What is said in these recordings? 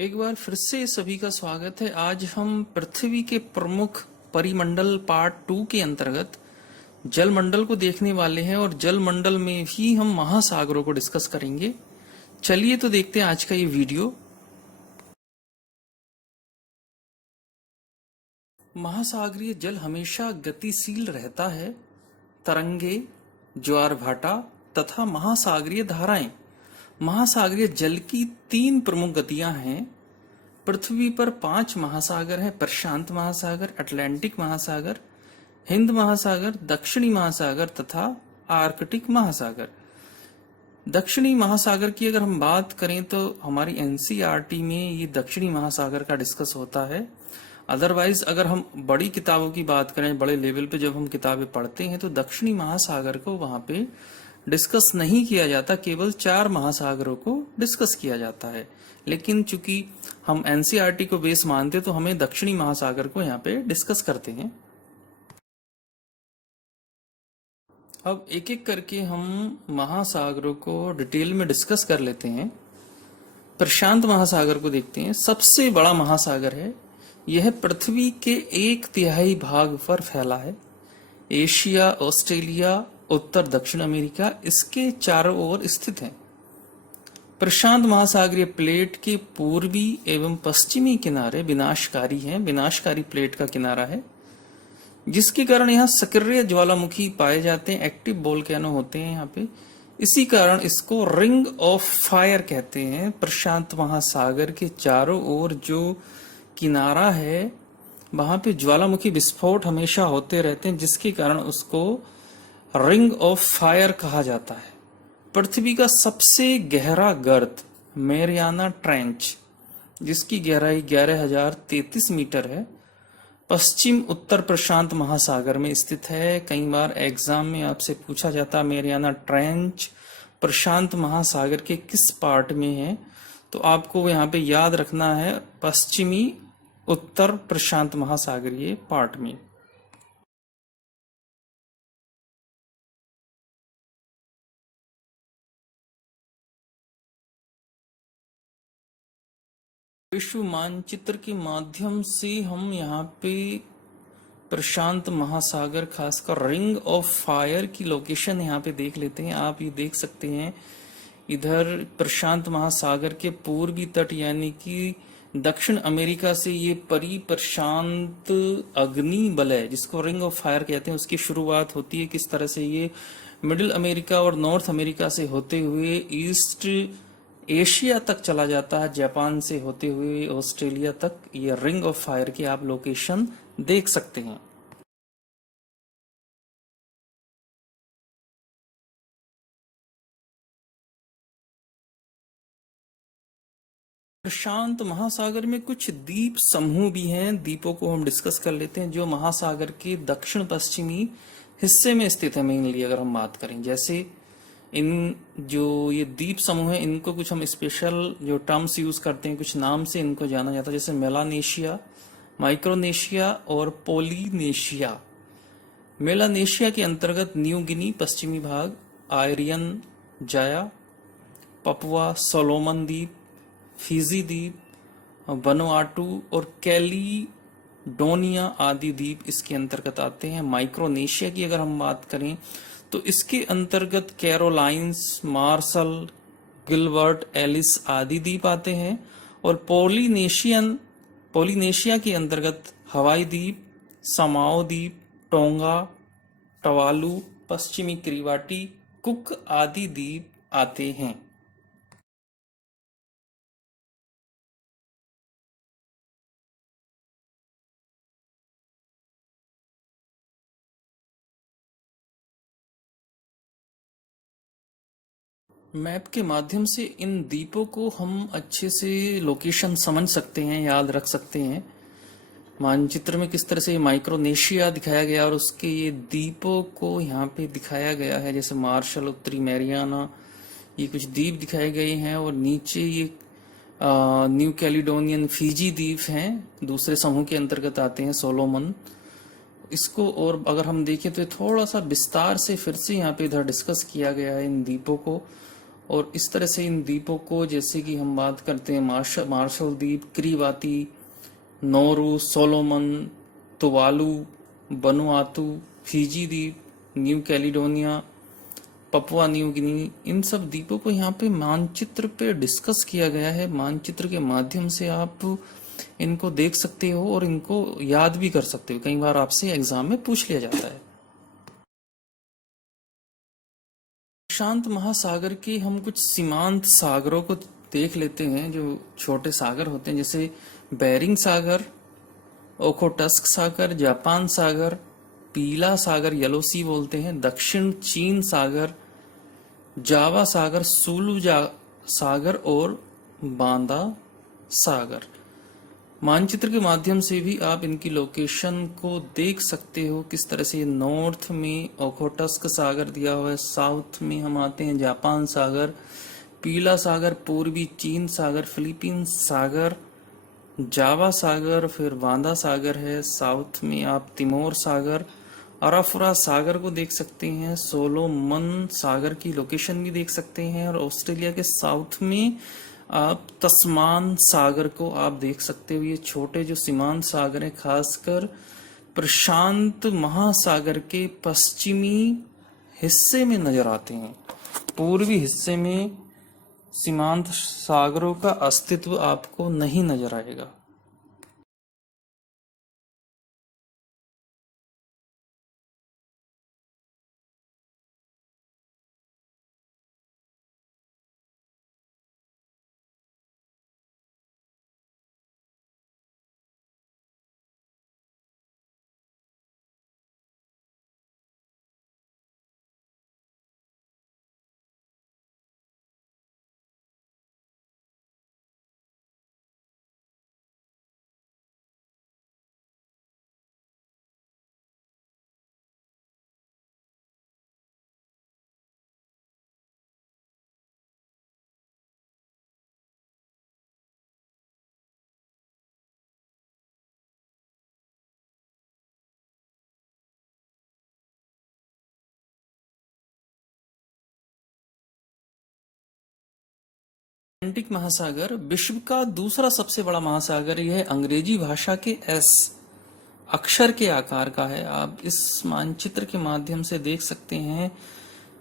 एक बार फिर से सभी का स्वागत है। आज हम पृथ्वी के प्रमुख परिमंडल पार्ट 2 के अंतर्गत जलमंडल को देखने वाले हैं और जलमंडल में भी हम महासागरों को डिस्कस करेंगे। चलिए तो देखते हैं आज का ये वीडियो। महासागरीय जल हमेशा गतिशील रहता है। तरंगे, ज्वार भाटा तथा महासागरीय धाराएं। महासागरीय जल की 3 प्रमुख गतियां हैं। पृथ्वी पर 5 महासागर हैं: प्रशांत महासागर, अटलांटिक महासागर, हिंद महासागर, दक्षिणी महासागर तथा आर्कटिक महासागर। दक्षिणी महासागर की अगर हम बात करें तो हमारी एनसीईआरटी में ये दक्षिणी महासागर का डिस्कस होता है। अदरवाइज अगर हम बड़ी किताबों की बात करें, बड़े लेवल पे जब हम किताबें पढ़ते हैं तो दक्षिणी महासागर को वहां पे डिस्कस नहीं किया जाता, केवल 4 महासागरों को डिस्कस किया जाता है। लेकिन चूंकि हम एनसीईआरटी को बेस मानते तो हमें दक्षिणी महासागर को यहाँ पे डिस्कस करते हैं। अब एक एक करके हम महासागरों को डिटेल में डिस्कस कर लेते हैं। प्रशांत महासागर को देखते हैं। सबसे बड़ा महासागर है। यह पृथ्वी के 1/3 भाग पर फैला है। एशिया, ऑस्ट्रेलिया, उत्तर दक्षिण अमेरिका इसके चारों ओर स्थित है। प्रशांत महासागरीय प्लेट के पूर्वी एवं पश्चिमी किनारे विनाशकारी हैं। विनाशकारी प्लेट का किनारा है, जिसके कारण यहाँ सक्रिय ज्वालामुखी पाए जाते हैं। एक्टिव वोल्केनो होते हैं यहाँ पे। इसी कारण इसको रिंग ऑफ फायर कहते हैं। प्रशांत महासागर के चारों ओर जो किनारा है वहां पे ज्वालामुखी विस्फोट हमेशा होते रहते हैं, जिसके कारण उसको रिंग ऑफ फायर कहा जाता है। पृथ्वी का सबसे गहरा गर्त मैरियाना ट्रेंच, जिसकी गहराई 11,033 मीटर है, पश्चिम उत्तर प्रशांत महासागर में स्थित है। कई बार एग्जाम में आपसे पूछा जाता है मैरियाना ट्रेंच प्रशांत महासागर के किस पार्ट में है, तो आपको यहाँ पे याद रखना है पश्चिमी उत्तर प्रशांत महासागरीय पार्ट में। विश्व मानचित्र के माध्यम से हम यहाँ पे प्रशांत महासागर, खासकर रिंग ऑफ फायर की लोकेशन यहाँ पे देख लेते हैं। आप ये देख सकते हैं इधर प्रशांत महासागर के पूर्वी तट यानी कि दक्षिण अमेरिका से ये प्रशांत अग्नि वलय, जिसको रिंग ऑफ फायर कहते हैं, उसकी शुरुआत होती है। किस तरह से ये मिडिल अमेरिका और नॉर्थ अमेरिका से होते हुए ईस्ट एशिया तक चला जाता है, जापान से होते हुए ऑस्ट्रेलिया तक। ये रिंग ऑफ फायर की आप लोकेशन देख सकते हैं। प्रशांत महासागर में कुछ द्वीप समूह भी हैं। द्वीपों को हम डिस्कस कर लेते हैं जो महासागर के दक्षिण पश्चिमी हिस्से में स्थित है। मेनली अगर हम बात करें, जैसे इन जो ये द्वीप समूह है, इनको कुछ हम स्पेशल जो टर्म्स यूज करते हैं, कुछ नाम से इनको जाना जाता है, जैसे मेलानेशिया, माइक्रोनेशिया और पोलिनेशिया। मेलानेशिया के अंतर्गत न्यू गिनी पश्चिमी भाग, आयरियन जाया, पपुआ, सोलोमन द्वीप, फिजी द्वीप, वनुआटू और कैलिडोनिया आदि द्वीप इसके अंतर्गत आते हैं। माइक्रोनेशिया की अगर हम बात करें तो इसके अंतर्गत कैरोलाइंस, मार्शल, गिलबर्ट, एलिस आदि द्वीप आते हैं। और पोलिनेशिया के अंतर्गत हवाई द्वीप, समाओ द्वीप, टोंगा, टवालू, पश्चिमी किरिबाटी, कुक आदि द्वीप आते हैं। मैप के माध्यम से इन द्वीपों को हम अच्छे से लोकेशन समझ सकते हैं, याद रख सकते हैं। मानचित्र में किस तरह से माइक्रोनेशिया दिखाया गया और उसके ये द्वीपों को यहाँ पे दिखाया गया है, जैसे मार्शल, उत्तरी मैरियाना, ये कुछ द्वीप दिखाए गए हैं। और नीचे ये न्यू कैलिडोनियन फिजी द्वीप हैं, दूसरे समूह के अंतर्गत आते हैं, सोलोमन। इसको और अगर हम देखें तो थोड़ा सा विस्तार से फिर से यहाँ पे इधर डिस्कस किया गया है इन द्वीपों को। और इस तरह से इन द्वीपों को, जैसे कि हम बात करते हैं मार्शल द्वीप, Kiribati, Nauru, Solomon, Tuvalu, Vanuatu, Fiji द्वीप, New Caledonia, Papua New Guinea, इन सब द्वीपों को यहाँ पे मानचित्र पे डिस्कस किया गया है। मानचित्र के माध्यम से आप इनको देख सकते हो और इनको याद भी कर सकते हो। कई बार आपसे एग्जाम में पूछ लिया जाता है। प्रशांत महासागर के हम कुछ सीमांत सागरों को देख लेते हैं, जो छोटे सागर होते हैं, जैसे बेरिंग सागर, ओखोटस्क सागर, जापान सागर, पीला सागर, येलो सी बोलते हैं, दक्षिण चीन सागर, जावा सागर, सागर और बांदा सागर। मानचित्र के माध्यम से भी आप इनकी लोकेशन को देख सकते हो। किस तरह से नॉर्थ में ओखोटस्क सागर दिया हुआ है, साउथ में हम आते हैं जापान सागर, पीला सागर, पूर्वी चीन सागर, फिलीपींस सागर, जावा सागर, फिर बांदा सागर है, साउथ में आप तिमोर सागर, अराफुरा सागर को देख सकते हैं, सोलोमन सागर की लोकेशन भी देख सकते हैं, और ऑस्ट्रेलिया के साउथ में आप तस्मान सागर को आप देख सकते हो। ये छोटे जो सीमांत सागर हैं, खासकर प्रशांत महासागर के पश्चिमी हिस्से में नजर आते हैं। पूर्वी हिस्से में सीमांत सागरों का अस्तित्व आपको नहीं नजर आएगा। अटलांटिक महासागर विश्व का दूसरा सबसे बड़ा महासागर। यह अंग्रेजी भाषा के एस अक्षर के आकार का है। आप इस मानचित्र के माध्यम से देख सकते हैं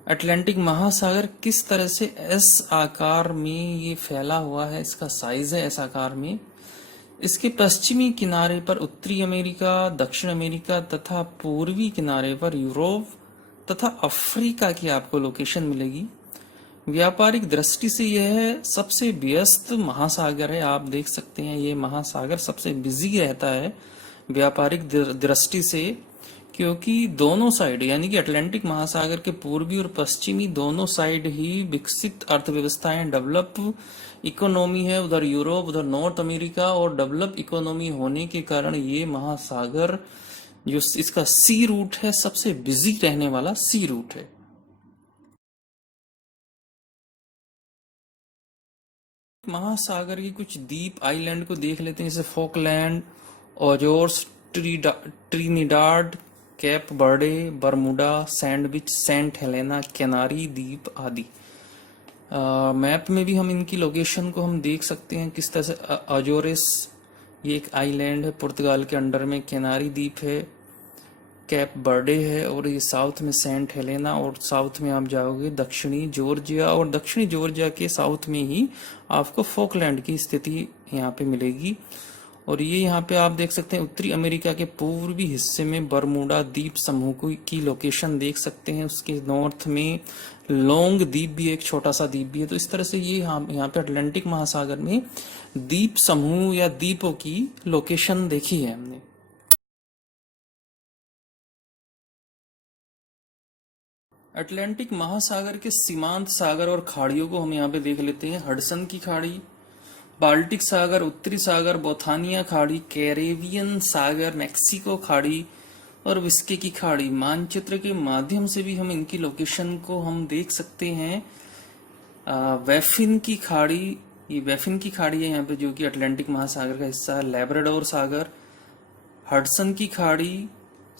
अटलांटिक महासागर किस तरह से एस आकार में ये फैला हुआ है। इसका साइज है एस आकार में। इसके पश्चिमी किनारे पर उत्तरी अमेरिका, दक्षिण अमेरिका तथा पूर्वी किनारे पर यूरोप तथा अफ्रीका की आपको लोकेशन मिलेगी। व्यापारिक दृष्टि से यह सबसे व्यस्त महासागर है। आप देख सकते हैं ये महासागर सबसे बिजी रहता है व्यापारिक दृष्टि से, क्योंकि दोनों साइड यानी कि अटलांटिक महासागर के पूर्वी और पश्चिमी दोनों साइड ही विकसित अर्थव्यवस्थाएं, डेवलप इकोनॉमी है। उधर यूरोप, उधर नॉर्थ अमेरिका, और डेवलप इकोनॉमी होने के कारण ये महासागर जो इसका सी रूट है सबसे बिजी रहने वाला सी रूट है। महासागर की कुछ द्वीप आइलैंड को देख लेते हैं, जैसे Falkland, Azores, Trinidad, Cape Verde, Bermuda, Sandwich, Saint Helena, Canary द्वीप आदि। मैप में भी हम इनकी लोकेशन को हम देख सकते हैं किस तरह से। अजोरेस ये एक आइलैंड है पुर्तगाल के अंडर में, कैनारी द्वीप है, कैप बर्डे है, और ये साउथ में सेंट हेलेना, और साउथ में आप जाओगे दक्षिणी जॉर्जिया, और दक्षिणी जॉर्जिया के साउथ में ही आपको फोकलैंड की स्थिति यहाँ पे मिलेगी। और ये यहाँ पे आप देख सकते हैं उत्तरी अमेरिका के पूर्वी हिस्से में बरमुडा द्वीप समूह की लोकेशन देख सकते हैं। उसके नॉर्थ में लॉन्ग द्वीप भी, एक छोटा सा द्वीप भी है। तो इस तरह से ये यहाँ पे अटलांटिक महासागर में द्वीप समूह या द्वीपों की लोकेशन देखी है हमने। अटलांटिक महासागर के सीमांत सागर और खाड़ियों को हम यहाँ पे देख लेते हैं। हडसन की खाड़ी, बाल्टिक सागर, उत्तरी सागर, बोथानिया खाड़ी, कैरेबियन सागर, मैक्सिको खाड़ी और विस्के की खाड़ी। मानचित्र के माध्यम से भी हम इनकी लोकेशन को हम देख सकते हैं। वेफिन की खाड़ी, ये वेफिन की खाड़ी है यहाँ पे, जो कि अटलांटिक महासागर का हिस्सा है। लैब्राडोर सागर, हडसन की खाड़ी,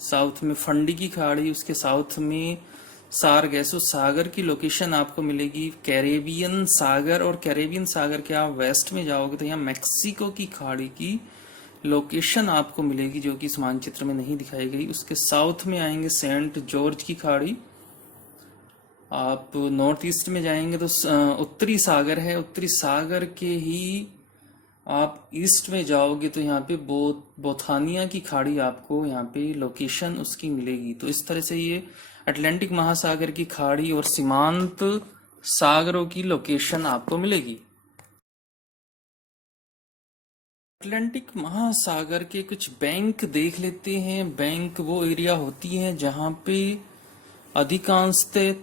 साउथ में फंडी की खाड़ी, उसके साउथ में सारगेसो सागर की लोकेशन आपको मिलेगी कैरेबियन सागर, और कैरेबियन सागर के आप वेस्ट में जाओगे तो यहाँ मैक्सिको की खाड़ी की लोकेशन आपको मिलेगी, जो कि इस मानचित्र में नहीं दिखाई गई। उसके साउथ में आएंगे सेंट जॉर्ज की खाड़ी। आप नॉर्थ ईस्ट में जाएंगे तो उत्तरी सागर है, उत्तरी सागर के ही आप ईस्ट में जाओगे तो यहाँ पे बोथानिया की खाड़ी आपको यहाँ पे लोकेशन उसकी मिलेगी। तो इस तरह से ये अटलांटिक महासागर की खाड़ी और सीमांत सागरों की लोकेशन आपको मिलेगी। अटलांटिक महासागर के कुछ बैंक देख लेते हैं। बैंक वो एरिया होती है जहाँ पे अधिकांशतः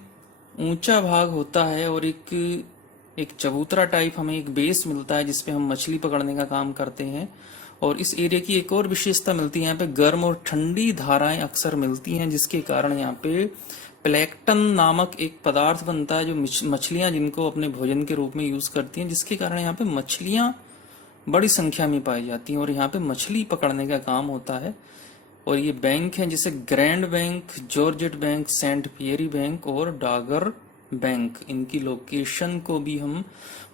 ऊंचा भाग होता है और एक चबूतरा टाइप हमें एक बेस मिलता है जिसपे हम मछली पकड़ने का काम करते हैं। और इस एरिया की एक और विशेषता मिलती है, यहाँ पे गर्म और ठंडी धाराएं अक्सर मिलती हैं, जिसके कारण यहाँ पे प्लैंकटन नामक एक पदार्थ बनता है जो मछलियां जिनको अपने भोजन के रूप में यूज करती हैं, जिसके कारण यहाँ पे मछलियां बड़ी संख्या में पाई जाती हैं और यहाँ पे मछली पकड़ने का काम होता है। और ये बैंक है जैसे Grand Bank, Georges bank, Saint Pierre bank और डागर बैंक। इनकी लोकेशन को भी हम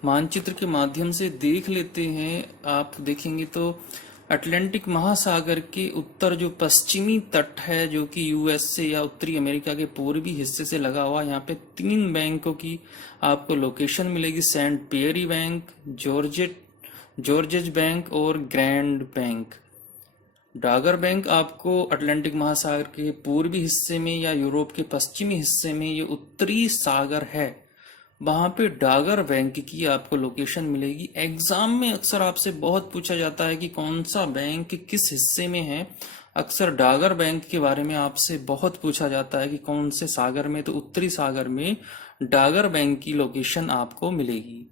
मानचित्र के माध्यम से देख लेते हैं। आप देखेंगे तो अटलांटिक महासागर के उत्तर जो पश्चिमी तट है, जो कि यूएस से या उत्तरी अमेरिका के पूर्वी हिस्से से लगा हुआ, यहाँ पे 3 बैंकों की आपको लोकेशन मिलेगी, सेंट पियरी बैंक, जॉर्जेज बैंक और ग्रैंड बैंक। डागर बैंक आपको अटलांटिक महासागर के पूर्वी हिस्से में या यूरोप के पश्चिमी हिस्से में, ये उत्तरी सागर है, वहां पे डागर बैंक की आपको लोकेशन मिलेगी। एग्जाम में अक्सर आपसे बहुत पूछा जाता है कि कौन सा बैंक किस हिस्से में है। अक्सर डागर बैंक के बारे में आपसे बहुत पूछा जाता है कि कौन से सागर में, तो उत्तरी सागर में डागर बैंक की लोकेशन आपको मिलेगी।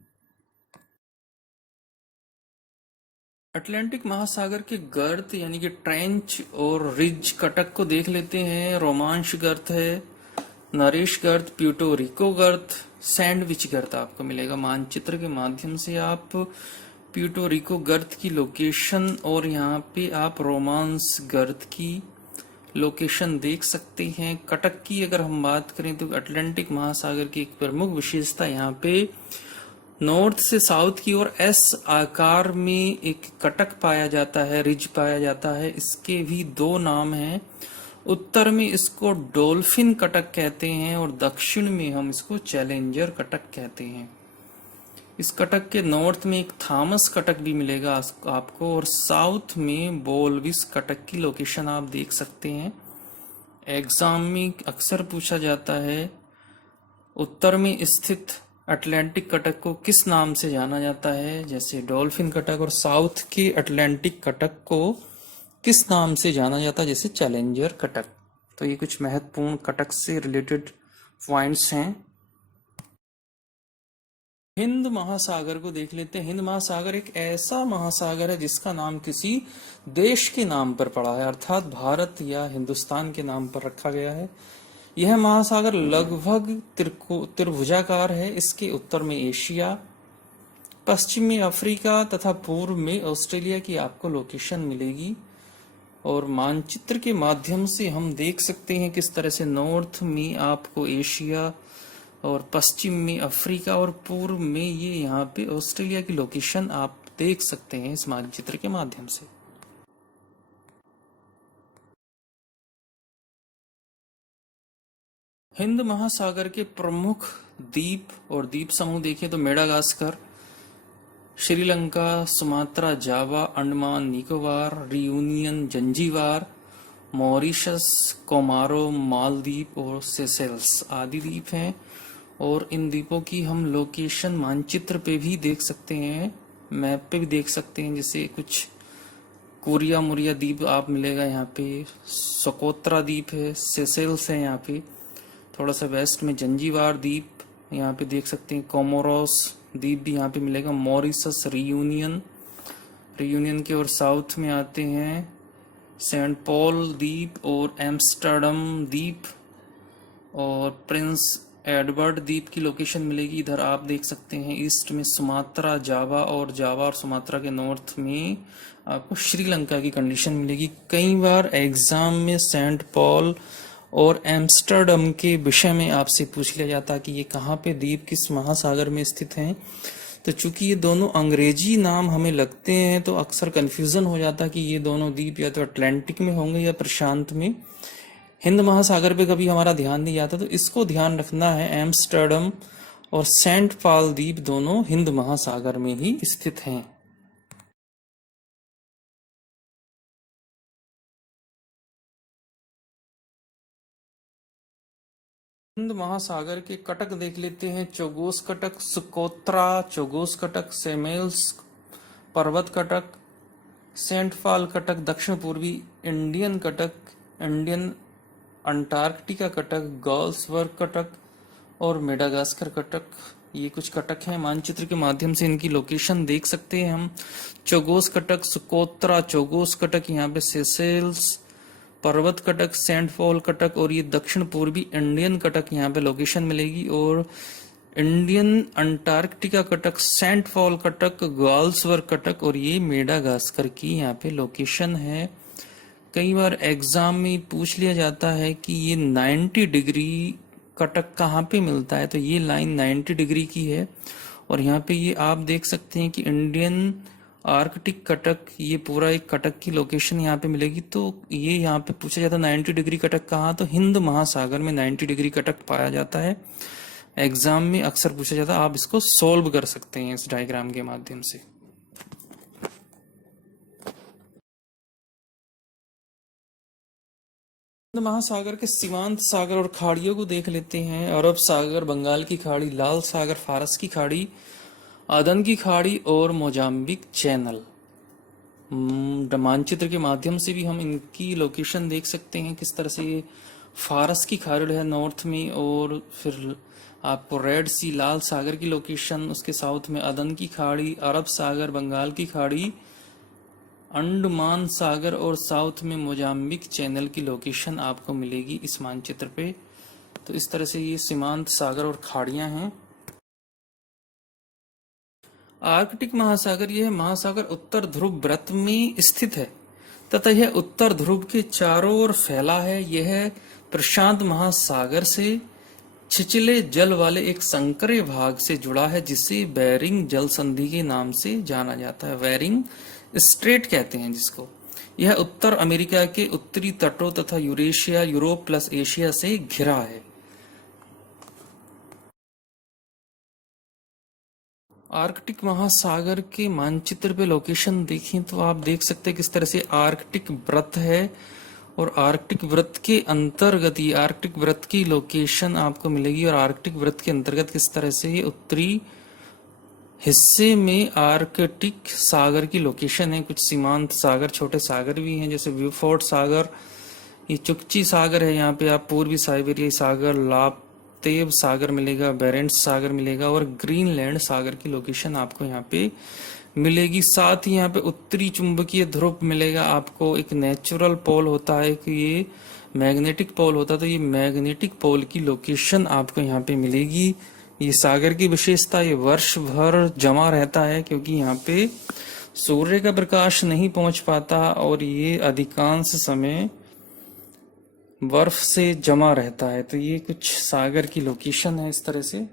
अटलांटिक महासागर के गर्त यानी कि ट्रेंच और रिज कटक को देख लेते हैं। रोमांश गर्त है, नरेश गर्त, प्यूर्टो रिको गर्त, सैंडविच गर्त आपको मिलेगा। मानचित्र के माध्यम से आप प्यूर्टो रिको गर्त की लोकेशन और यहाँ पे आप रोमांस गर्त की लोकेशन देख सकते हैं। कटक की अगर हम बात करें तो अटलांटिक महासागर की एक प्रमुख विशेषता यहाँ पे नॉर्थ से साउथ की ओर एस आकार में एक कटक पाया जाता है, रिज पाया जाता है। इसके भी 2 नाम हैं। उत्तर में इसको डॉल्फिन कटक कहते हैं और दक्षिण में हम इसको चैलेंजर कटक कहते हैं। इस कटक के नॉर्थ में एक थॉमस कटक भी मिलेगा आपको, और साउथ में बोलविस कटक की लोकेशन आप देख सकते हैं। एग्जाम में अक्सर पूछा जाता है उत्तर में स्थित अटलांटिक कटक को किस नाम से जाना जाता है, जैसे डॉल्फिन कटक, और साउथ के अटलांटिक कटक को किस नाम से जाना जाता है, जैसे चैलेंजर कटक। तो ये कुछ महत्वपूर्ण कटक से रिलेटेड पॉइंट्स हैं। हिंद महासागर को देख लेते हैं। हिंद महासागर एक ऐसा महासागर है जिसका नाम किसी देश के नाम पर पड़ा है, अर्थात भारत या हिंदुस्तान के नाम पर रखा गया है। यह महासागर लगभग त्रिभुजाकार है। इसके उत्तर में एशिया, पश्चिम में अफ्रीका तथा पूर्व में ऑस्ट्रेलिया की आपको लोकेशन मिलेगी। और मानचित्र के माध्यम से हम देख सकते हैं किस तरह से नॉर्थ में आपको एशिया और पश्चिम में अफ्रीका और पूर्व में ये यहाँ पे ऑस्ट्रेलिया की लोकेशन आप देख सकते हैं इस मानचित्र के माध्यम से। हिंद महासागर के प्रमुख द्वीप और द्वीप समूह देखें तो Madagascar, Sri Lanka, Sumatra, Java, Andaman Nicobar, Reunion, Zanzibar, Mauritius, Comoros, Maldives और सेशेल्स आदि द्वीप हैं। और इन द्वीपों की हम लोकेशन मानचित्र पे भी देख सकते हैं, मैप पे भी देख सकते हैं। जैसे कुछ कोरिया मोरिया द्वीप आप मिलेगा यहाँ पे, सोकोत्रा द्वीप है, सेशेल्स है यहाँ पे। थोड़ा सा वेस्ट में जंजीबार द्वीप यहाँ पे देख सकते हैं, कोमोरोस द्वीप भी यहाँ पे मिलेगा, मॉरिशस, रियूनियन के और साउथ में आते हैं सेंट पॉल द्वीप और एम्स्टर्डम द्वीप, और प्रिंस एडवर्ड द्वीप की लोकेशन मिलेगी। इधर आप देख सकते हैं ईस्ट में सुमात्रा, जावा और सुमात्रा के नॉर्थ में आपको श्रीलंका की कंडीशन मिलेगी। कई बार एग्जाम में सेंट पॉल और एम्स्टर्डम के विषय में आपसे पूछ लिया जाता कि ये कहाँ पे द्वीप किस महासागर में स्थित हैं। तो चूंकि ये दोनों अंग्रेजी नाम हमें लगते हैं तो अक्सर कंफ्यूजन हो जाता कि ये दोनों द्वीप या तो अटलांटिक में होंगे या प्रशांत में। हिंद महासागर पे कभी हमारा ध्यान नहीं जाता, तो इसको ध्यान रखना है। एम्स्टर्डम और सेंट पॉल द्वीप दोनों हिंद महासागर में ही स्थित हैं। हिंद महासागर के कटक देख लेते हैं। चोगोस कटक, सुकोत्रा, चोगोस कटक, सेमेल्स पर्वत कटक, सेंट पॉल कटक, दक्षिण पूर्वी इंडियन कटक, इंडियन अंटार्कटिका कटक, गॉल्सवर्ग कटक और मेडागास्कर कटक। ये कुछ कटक हैं। मानचित्र के माध्यम से इनकी लोकेशन देख सकते हैं हम। चोगोस कटक, सुकोत्रा, चोगोस कटक, यहाँ पे सेसेल्स पर्वत कटक, सेंट पॉल कटक और ये दक्षिण पूर्वी इंडियन कटक यहाँ पे लोकेशन मिलेगी। और इंडियन अंटार्कटिका कटक, सेंट पॉल कटक, गॉल्सवर्ग कटक और ये मेडागास्कर की यहाँ पे लोकेशन है। कई बार एग्जाम में पूछ लिया जाता है कि ये 90 डिग्री कटक कहाँ पे मिलता है, तो ये लाइन 90 डिग्री की है। और यहाँ पे ये आप देख सकते हैं कि इंडियन आर्कटिक कटक, ये पूरा एक कटक की लोकेशन यहाँ पे मिलेगी। तो ये यहाँ पे पूछा जाता है 90 डिग्री कटक कहाँ, तो हिंद महासागर में 90 डिग्री कटक पाया जाता है। एग्जाम में अक्सर पूछा जाता है, आप इसको सोल्व कर सकते हैं इस डायग्राम के माध्यम से। हिंद महासागर के सीमांत सागर और खाड़ियों को देख लेते हैं। अरब सागर, बंगाल की खाड़ी, लाल सागर, फारस की खाड़ी, अदन की खाड़ी और मोजाम्बिक चैनल। मानचित्र के माध्यम से भी हम इनकी लोकेशन देख सकते हैं किस तरह से। ये फारस की खाड़ी है नॉर्थ में, और फिर आपको रेड सी लाल सागर की लोकेशन, उसके साउथ में अदन की खाड़ी, अरब सागर, बंगाल की खाड़ी, अंडमान सागर और साउथ में मोजाम्बिक चैनल की लोकेशन आपको मिलेगी इस मानचित्र पे। तो इस तरह से ये सीमांत सागर और खाड़ियां हैं। आर्कटिक महासागर, यह महासागर उत्तर ध्रुव व्रत में स्थित है तथा यह उत्तर ध्रुव के चारों ओर फैला है। यह प्रशांत महासागर से छिछले जल वाले एक संकरे भाग से जुड़ा है जिसे बेरिंग जल संधि के नाम से जाना जाता है। बेरिंग स्ट्रेट कहते हैं जिसको। यह उत्तर अमेरिका के उत्तरी तटों तथा यूरेशिया, यूरोप प्लस एशिया से घिरा है। आर्कटिक महासागर के मानचित्र पे लोकेशन देखें तो आप देख सकते हैं किस तरह से आर्कटिक वृत्त है, और आर्कटिक वृत्त के अंतर्गत ये आर्कटिक वृत्त की लोकेशन आपको मिलेगी। और आर्कटिक वृत्त के अंतर्गत किस तरह से ये उत्तरी हिस्से में आर्कटिक सागर की लोकेशन है। कुछ सीमांत सागर, छोटे सागर भी हैं जैसे व्यूफोर्ड सागर, ये चुकची सागर है, यहाँ पे आप पूर्वी साइबेरियाई सागर, लाप्तेव सागर मिलेगा, बेरेंट्स सागर मिलेगा और ग्रीनलैंड सागर की लोकेशन आपको यहाँ पे मिलेगी। साथ ही यहाँ पे उत्तरी चुंबकीय ध्रुव मिलेगा आपको। एक नेचुरल पोल होता है कि ये मैग्नेटिक पोल होता है, तो ये मैग्नेटिक पोल की लोकेशन आपको यहाँ पे मिलेगी। ये सागर की विशेषता, ये वर्ष भर जमा रहता है क्योंकि यहाँ पे सूर्य का प्रकाश नहीं पहुंच पाता और ये अधिकांश समय बर्फ से जमा रहता है। तो ये कुछ सागर की लोकेशन है इस तरह से।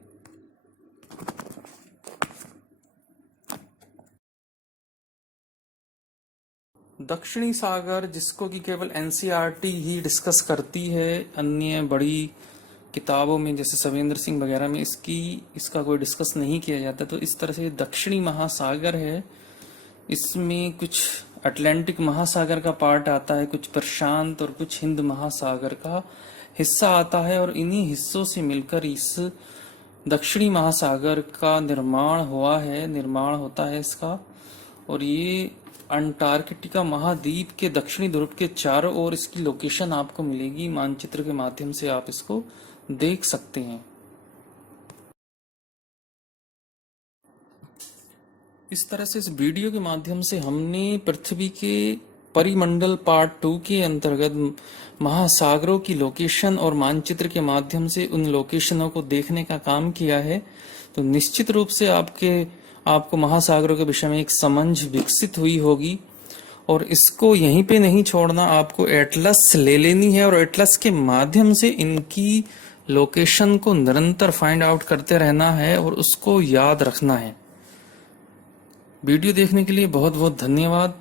दक्षिणी सागर, जिसको कि केवल एनसीईआरटी ही डिस्कस करती है, अन्य बड़ी किताबों में जैसे सवेंद्र सिंह वगैरह में इसका कोई डिस्कस नहीं किया जाता। तो इस तरह से दक्षिणी महासागर है, इसमें कुछ अटलांटिक महासागर का पार्ट आता है, कुछ प्रशांत और कुछ हिंद महासागर का हिस्सा आता है, और इन्हीं हिस्सों से मिलकर इस दक्षिणी महासागर का निर्माण होता है इसका। और ये अंटार्कटिका महाद्वीप के दक्षिणी ध्रुव के चारों ओर इसकी लोकेशन आपको मिलेगी। मानचित्र के माध्यम से आप इसको देख सकते हैं। इस तरह से इस वीडियो के माध्यम से हमने पृथ्वी के परिमंडल पार्ट 2 के अंतर्गत महासागरों की लोकेशन और मानचित्र के माध्यम से उन लोकेशनों को देखने का काम किया है। तो निश्चित रूप से आपको महासागरों के विषय में एक समझ विकसित हुई होगी। और इसको यहीं पे नहीं छोड़ना, आपको एटलस ले लेनी है और एटलस के माध्यम से इनकी लोकेशन को निरंतर फाइंड आउट करते रहना है और उसको याद रखना है। वीडियो देखने के लिए बहुत बहुत धन्यवाद।